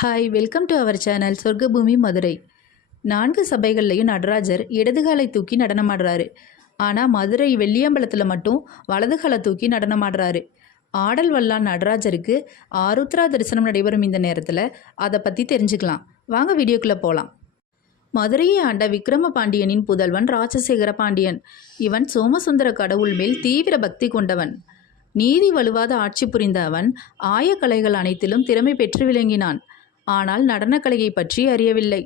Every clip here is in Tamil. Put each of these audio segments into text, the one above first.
Hi welcome to our channel சொர்க்கபூமி Madurai நான்கு சபைகள்லையும் நடராஜர் இடதுகாலை தூக்கி நடனமாடுறாரு. ஆனால் மதுரை வெள்ளியம்பலத்தில் மட்டும் வலதுகாலை தூக்கி நடனமாடுறாரு. ஆடல் வல்லான் நடராஜருக்கு ஆருத்ரா தரிசனம் நடைபெறும் இந்த நேரத்தில் அதை பற்றி தெரிஞ்சுக்கலாம். வாங்க வீடியோக்குள்ளே போகலாம் மதுரையை ஆண்ட விக்ரம பாண்டியனின் புதல்வன் ராஜசேகர பாண்டியன். இவன் சோமசுந்தர கடவுள் மேல் தீவிர பக்தி கொண்டவன். நீதி வலுவாத ஆட்சி புரிந்த அவன் ஆயக்கலைகள் அனைத்திலும் திறமை பெற்று விளங்கினான். ஆனால் நடனக்கலையை பற்றி அறியவில்லை.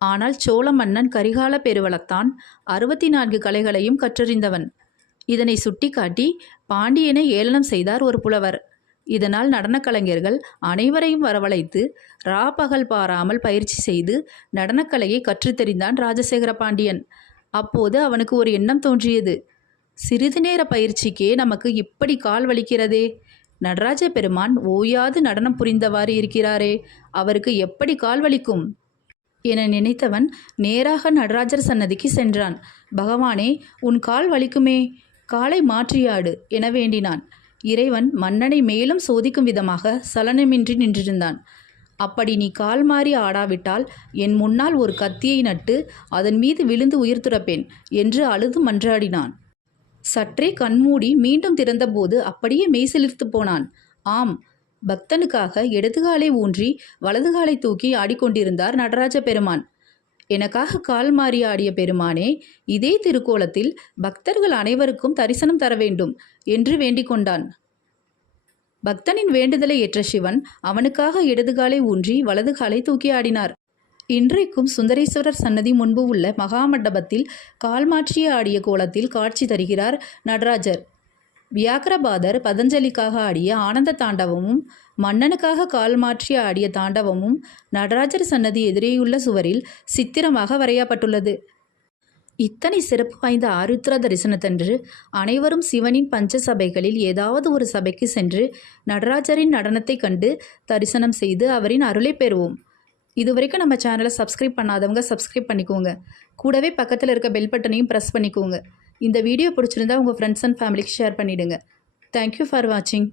ஆனால் சோழ மன்னன் கரிகால பெருவளத்தான் அறுபத்தி நான்கு கலைகளையும் கற்றறிந்தவன். இதனை சுட்டிக்காட்டி பாண்டியனை ஏளனம் செய்தார் ஒரு புலவர். இதனால் நடனக் கலைஞர்கள் அனைவரையும் வரவழைத்து ரா பகல் பாராமல் பயிற்சி செய்து நடனக்கலையை கற்றுத்தெறிந்தான் ராஜசேகர பாண்டியன். அப்போது அவனுக்கு ஒரு எண்ணம் தோன்றியது. சிறிது நேர பயிற்சிக்கே நமக்கு இப்படி கால் வலிக்கிறதே. நடராஜ பெருமான் ஓயாது நடனம் புரிந்தவாறு இருக்கிறாரே அவருக்கு எப்படி கால் வலிக்கும்? என நினைத்தவன் நேராக நடராஜர் சன்னதிக்கு சென்றான். பகவானே உன் கால் வலிக்குமே? காலை மாற்றியாடு என வேண்டினான். இறைவன் மன்னனை மேலும் சோதிக்கும் விதமாக சலனமின்றி நின்றிருந்தான். அப்படி நீ கால் மாறி ஆடாவிட்டால் என் முன்னால் ஒரு கத்தியை நட்டு அதன் மீது விழுந்து உயிர் துறப்பேன் என்று அழுது மன்றாடினான். சற்றே கண்மூடி மீண்டும் திறந்தபோது அப்படியே மெய்சிலிர்த்து போனான். ஆம் பக்தனுக்காக இடதுகாலை ஊன்றி வலதுகாலை தூக்கி ஆடிக்கொண்டிருந்தார் நடராஜ பெருமான். எனக்காக கால் மாறி ஆடிய பெருமானே இதே திருக்கோலத்தில் பக்தர்கள் அனைவருக்கும் தரிசனம் தர வேண்டும் என்று வேண்டிக் கொண்டான். பக்தனின் வேண்டுதலை ஏற்ற சிவன் அவனுக்காக இடதுகாலை ஊன்றி வலதுகாலை தூக்கி ஆடினார். இன்றைக்கும் சுந்தரேஸ்வரர் சன்னதி முன்பு உள்ள மகாமண்டபத்தில் கால் மாற்றிய ஆடிய கோலத்தில் காட்சி தருகிறார் நடராஜர். வியாக்கரபாதர் பதஞ்சலிக்காக ஆடிய ஆனந்த தாண்டவமும் மன்னனுக்காக கால் மாற்றி ஆடிய தாண்டவமும் நடராஜர் சன்னதி எதிரேயுள்ள சுவரில் சித்திரமாக வரையப்பட்டுள்ளது. இத்தனை சிறப்பு வாய்ந்த ஆருத்ர தரிசனத்தன்று அனைவரும் சிவனின் பஞ்ச சபைகளில் ஏதாவது ஒரு சபைக்கு சென்று நடராஜரின் நடனத்தை கண்டு தரிசனம் செய்து அவரின் அருளை பெறுவோம். இது வரைக்கும் நம்ம சேனலை சப்ஸ்கிரைப் பண்ணாதவங்க சப்ஸ்கிரைப் பண்ணிக்கோங்க. கூடவே பக்கத்தில் இருக்க பெல் பட்டனையும் ப்ரெஸ் பண்ணிக்கோங்க. இந்த வீடியோ பிடிச்சிருந்தா உங்கள் ஃப்ரெண்ட்ஸ் அண்ட் ஃபேமிலிக்கு ஷேர் பண்ணிவிடுங்க தேங்க்யூ ஃபார் வாட்சிங்